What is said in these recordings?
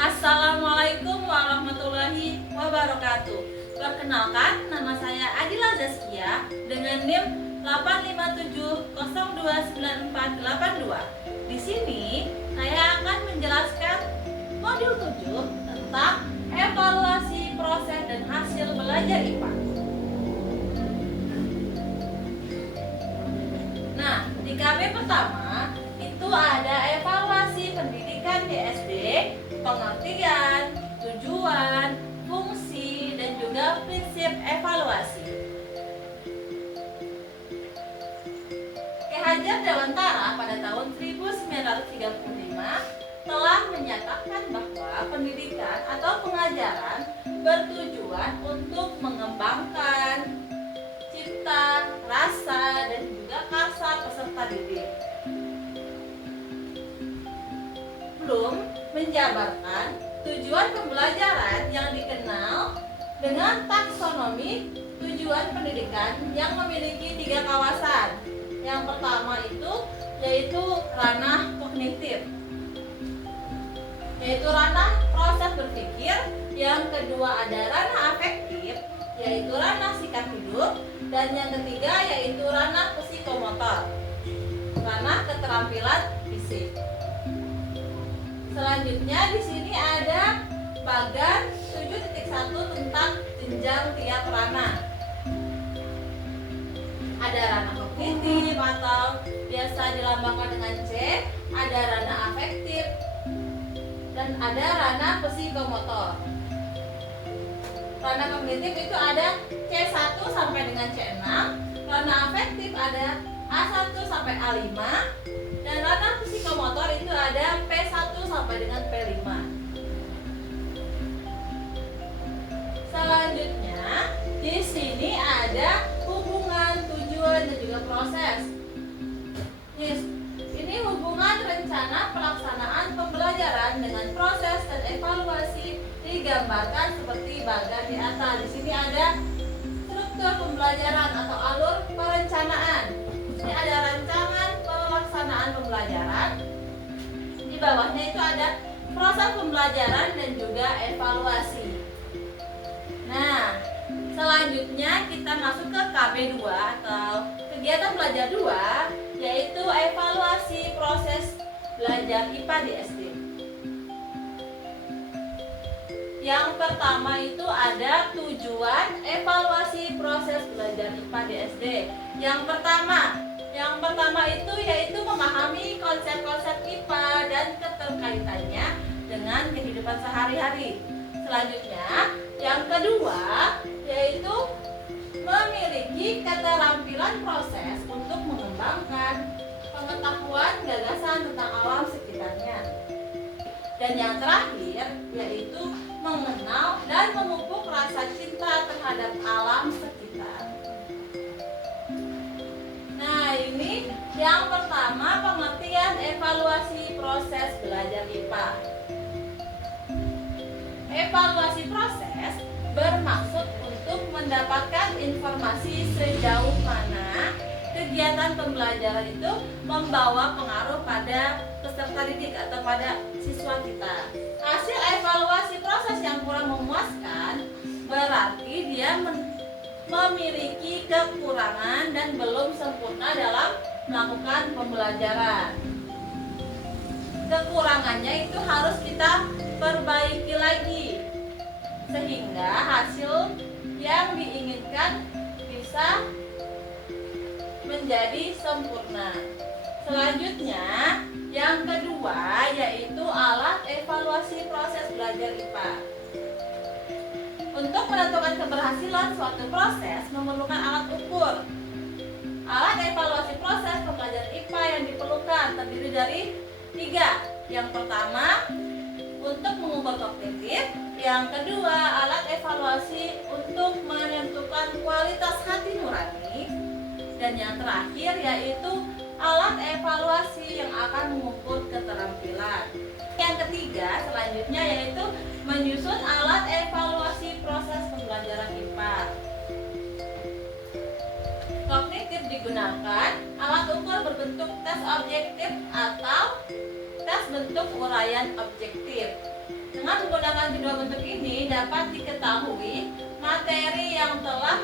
Assalamualaikum warahmatullahi wabarakatuh. Perkenalkan, nama saya Adila Zaskia dengan NIM 857029482. Di sini saya akan menjelaskan modul 7 tentang evaluasi proses dan hasil belajar IPA. Nah, di KB pertama itu ada evaluasi pendidikan di SD, pengertian, tujuan, fungsi, dan juga prinsip evaluasi. Ki Hajar Dewantara pada tahun 1935 telah menyatakan bahwa pendidikan atau pengajaran bertujuan untuk mengembangkan cipta, rasa, dan juga karsa peserta didik. Bloom menjabarkan tujuan pembelajaran yang dikenal dengan taksonomi tujuan pendidikan yang memiliki 3 kawasan. Yang pertama itu yaitu ranah kognitif, yaitu ranah proses berpikir. Yang kedua ada ranah afektif, yaitu ranah sikap hidup. Dan yang ketiga yaitu ranah psikomotor, ranah keterampilan fisik. Selanjutnya di sini ada bagan 7.1 tentang jenjang tiap ranah. Ada ranah kognitif atau biasa dilambangkan dengan C, ada ranah afektif, dan ada ranah psikomotor. Ranah kognitif itu ada C1 sampai dengan C6, ranah afektif ada A1 sampai A5, dan ranah psikomotor itu ada P1 sampai dengan P5. Selanjutnya, di sini ada hubungan, tujuan, dan juga proses. Ini hubungan rencana pelaksanaan pembelajaran dengan proses dan evaluasi digambarkan seperti bagan di atas. Di sini ada struktur pembelajaran atau alur perencanaan. Ini ada rancangan pelaksanaan pembelajaran. Di bawahnya itu ada proses pembelajaran dan juga evaluasi. Nah, selanjutnya kita masuk ke KB2 atau kegiatan belajar 2, yaitu evaluasi proses belajar IPA di SD. Yang pertama itu ada tujuan evaluasi proses belajar IPA di SD. Yang pertama itu yaitu memahami konsep-konsep IPA dan keterkaitannya dengan kehidupan sehari-hari. Selanjutnya, yang kedua yaitu memiliki keterampilan proses untuk mengembangkan pengetahuan gagasan tentang alam sekitarnya. Dan yang terakhir yaitu mengenal dan memupuk rasa cinta terhadap alam sekitar. Nah, ini yang pertama, pengertian evaluasi proses belajar IPA. Evaluasi proses bermaksud untuk mendapatkan informasi sejauh mana kegiatan pembelajaran itu membawa pengaruh pada peserta didik atau pada siswa kita. Hasil evaluasi proses yang kurang memuaskan berarti dia memiliki kekurangan dan belum sempurna dalam melakukan pembelajaran. Kekurangannya itu harus kita perbaiki lagi sehingga hasil yang diinginkan bisa menjadi sempurna. Selanjutnya, yang kedua yaitu alat evaluasi proses belajar IPA. Untuk menentukan keberhasilan suatu proses memerlukan alat ukur. Alat evaluasi proses pembelajaran IPA yang diperlukan terdiri dari 3. Yang pertama, untuk mengukur kognitif. Yang kedua, alat evaluasi untuk menentukan kualitas hati nurani. Dan yang terakhir yaitu alat evaluasi yang akan mengukur keterampilan. Yang ketiga selanjutnya yaitu menyusun alat evaluasi proses pembelajaran IPA. Kognitif digunakan alat ukur berbentuk tes objektif atau tes bentuk uraian objektif. Dengan menggunakan kedua bentuk ini dapat diketahui materi yang telah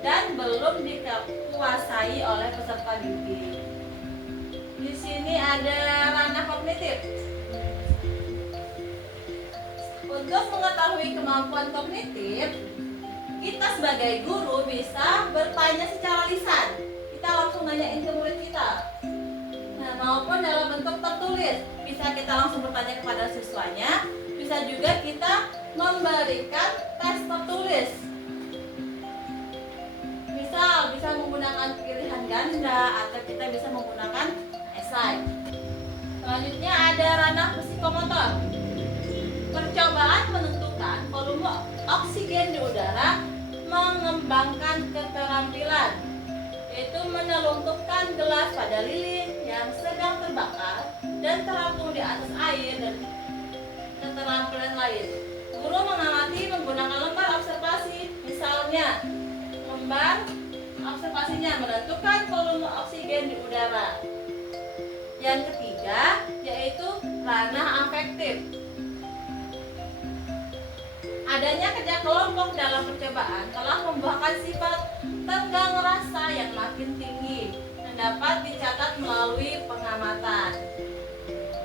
dan belum dikuasai oleh peserta didik. Di sini ada ranah kognitif. Untuk mengetahui kemampuan kognitif, kita sebagai guru bisa bertanya secara lisan. Kita langsung nanyain ke murid kita. Nah, maupun dalam bentuk tertulis, bisa kita langsung bertanya kepada siswanya. Bisa juga kita memberikan tes tertulis. Misal bisa menggunakan pilihan ganda atau kita bisa menggunakan esai. Selanjutnya ada ranah psikomotor. Percobaan menentukan volume oksigen di udara mengembangkan keterampilan, yaitu menelungkupkan gelas pada lilin yang sedang terbakar dan terapung di atas air dan keterampilan lain. Guru mengamati menggunakan lembar observasi, misalnya lembar observasinya menentukan volume oksigen di udara. Yang ketiga yaitu ranah afektif. Adanya kerja kelompok dalam percobaan telah membuahkan sifat tenggang rasa yang makin tinggi dan dapat dicatat melalui pengamatan.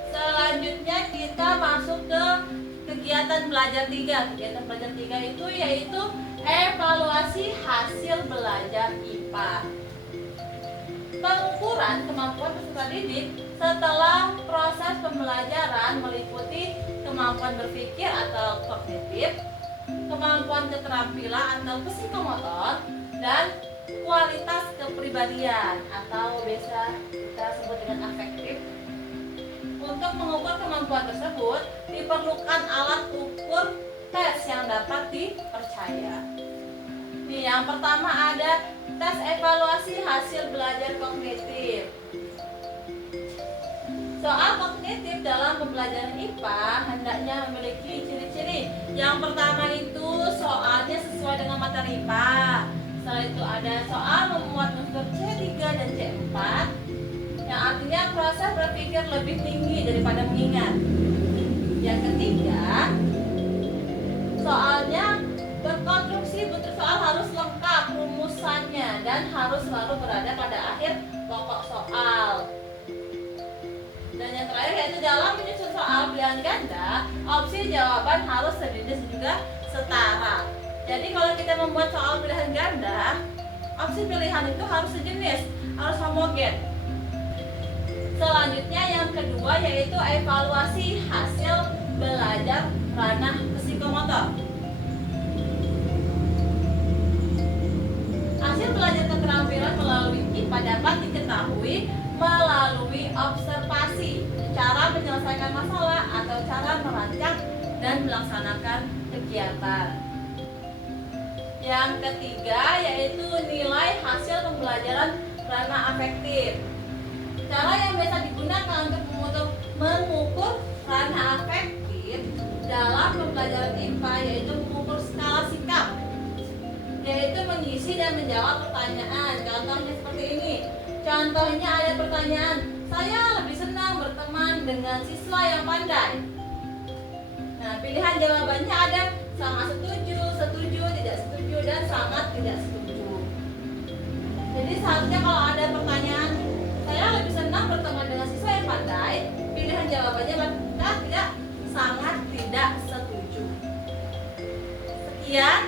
Selanjutnya kita masuk ke kegiatan belajar 3. Kegiatan belajar 3 itu yaitu evaluasi hasil belajar IPA. Pengukuran kemampuan peserta didik setelah proses pembelajaran meliputi kemampuan berpikir atau kognitif, kemampuan keterampilan atau psikomotor, dan kualitas kepribadian atau biasa kita sebut dengan afektif. Untuk mengukur kemampuan tersebut diperlukan alat ukur tes yang dapat dipercaya. Nih, yang pertama ada tes evaluasi hasil belajar kognitif. Soal kognitif dalam pembelajaran IPA hendaknya memiliki ciri-ciri. Yang pertama itu soalnya sesuai dengan materi IPA. Setelah itu ada soal memuat unsur C3 dan C4, yang artinya proses berpikir lebih tinggi daripada mengingat. Yang ketiga, soalnya berkonstruksi, bentuk soal harus lengkap rumusannya dan harus selalu berada pada akhir pokok soal. Dan yang terakhir yaitu dalam menyusun soal pilihan ganda, opsi jawaban harus sejenis juga setara. Jadi kalau kita membuat soal pilihan ganda, opsi pilihan itu harus sejenis, harus homogen. Selanjutnya yang kedua yaitu evaluasi hasil belajar ranah psikomotor. Hasil belajar keterampilan melalui IPA dapat diketahui melalui observasi, cara menyelesaikan masalah atau cara merancang dan melaksanakan kegiatan. Yang ketiga yaitu nilai hasil pembelajaran ranah afektif. Cara yang biasa digunakan untuk mengukur ranah afektif dalam pembelajaran IPA yaitu mengukur skala sikap, yaitu mengisi dan menjawab pertanyaan. Contohnya seperti ini. Contohnya ada pertanyaan, saya lebih senang berteman dengan siswa yang pandai. Nah, pilihan jawabannya ada sangat setuju, setuju, tidak setuju, dan sangat tidak setuju. Jadi seharusnya kalau ada pertanyaan, saya lebih senang berteman dengan siswa yang pandai, pilihan jawabannya tidak, sangat tidak setuju. Sekian